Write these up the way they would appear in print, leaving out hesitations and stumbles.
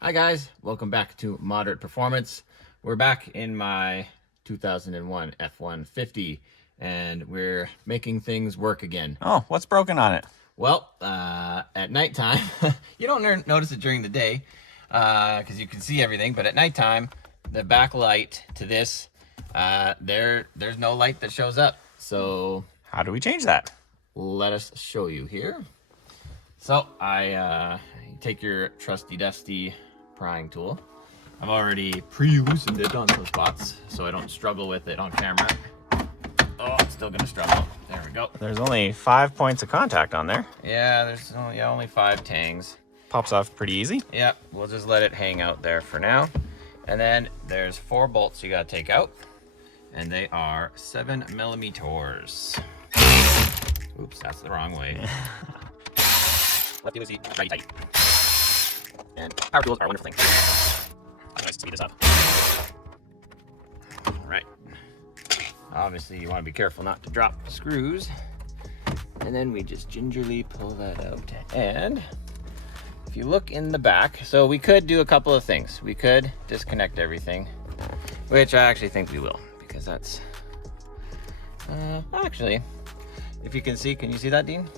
Hi guys, welcome back to Moderate Performance. We're back in my 2001 F150 and we're making things work again. Oh, what's broken on it? Well, at nighttime, you don't notice it during the day because you can see everything, but at nighttime, the backlight to this, there's no light that shows up. So How do we change that? let us show you here. So I take your trusty dusty prying tool. I've already pre-loosened it on some spots so I don't struggle with it on camera. Oh, it's still gonna struggle. There we go. There's only 5 points of contact on there. Yeah, there's only 5 tangs. Pops off pretty easy. Yep, we'll just let it hang out there for now. And then there's 4 bolts you gotta take out, and they are 7 millimeters. Oops, that's the wrong way. Lefty loosey, righty tighty. And power tools are a wonderful thing. I'm gonna speed this up. All right. Obviously, you want to be careful not to drop the screws. And then we just gingerly pull that out. And if you look in the back, so we could do a couple of things. We could disconnect everything, which I actually think we will, because that's actually, if you can see, can you see that, Dean?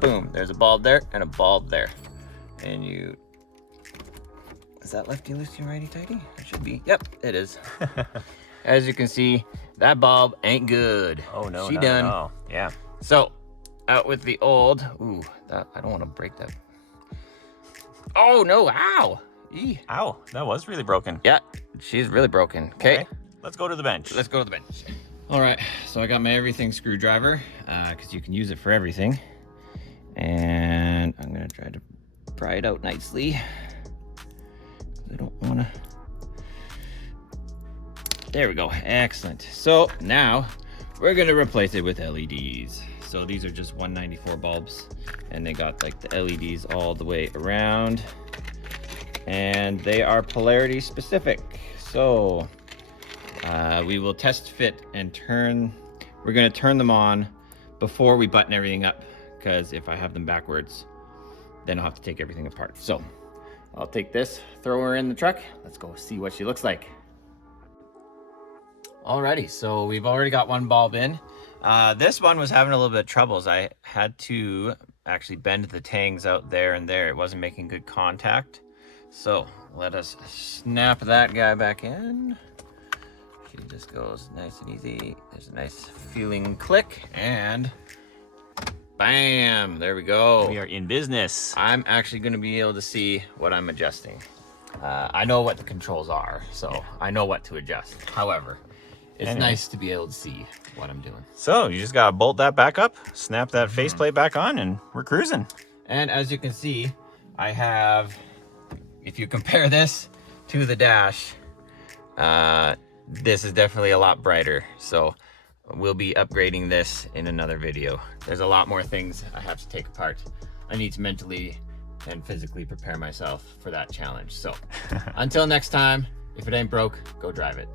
Boom, there's a bulb there and a bulb there. And you, is that lefty loosey righty tighty? It should be, yep, it is. As you can see, that bulb ain't good. Oh no, she done. No. Yeah. So, out with the old, ooh, that, I don't want to break that. Oh no, ow. Eee. Ow, that was really broken. Yeah, she's really broken. Okay, let's go to the bench. let's go to the bench. All right, so I got my everything screwdriver, because you can use it for everything. And I'm gonna try to pry it out nicely. I don't wanna. There we go, excellent. So now we're gonna replace it with LEDs. So these are just 194 bulbs and they got like the LEDs all the way around and they are polarity specific. So we will test fit and turn, we're gonna turn them on before we button everything up, because if I have them backwards, then I'll have to take everything apart. So I'll take this, throw her in the truck. Let's go see what she looks like. Alrighty, so we've already got one bulb in. This one was having a little bit of troubles. I had to actually bend the tangs out there and there. It wasn't making good contact. So let us snap that guy back in. She just goes nice and easy. There's a nice feeling click and bam, there we go. We are in business. I'm actually gonna be able to see what I'm adjusting. I know what the controls are, so yeah. I know what to adjust. However, it's nice to be able to see what I'm doing. So you just gotta bolt that back up, snap that faceplate back on, and we're cruising. And as you can see, I have, if you compare this to the dash, this is definitely a lot brighter. So we'll be upgrading this in another video. There's a lot more things I have to take apart. I need to mentally and physically prepare myself for that challenge. So until next time, if it ain't broke, go drive it.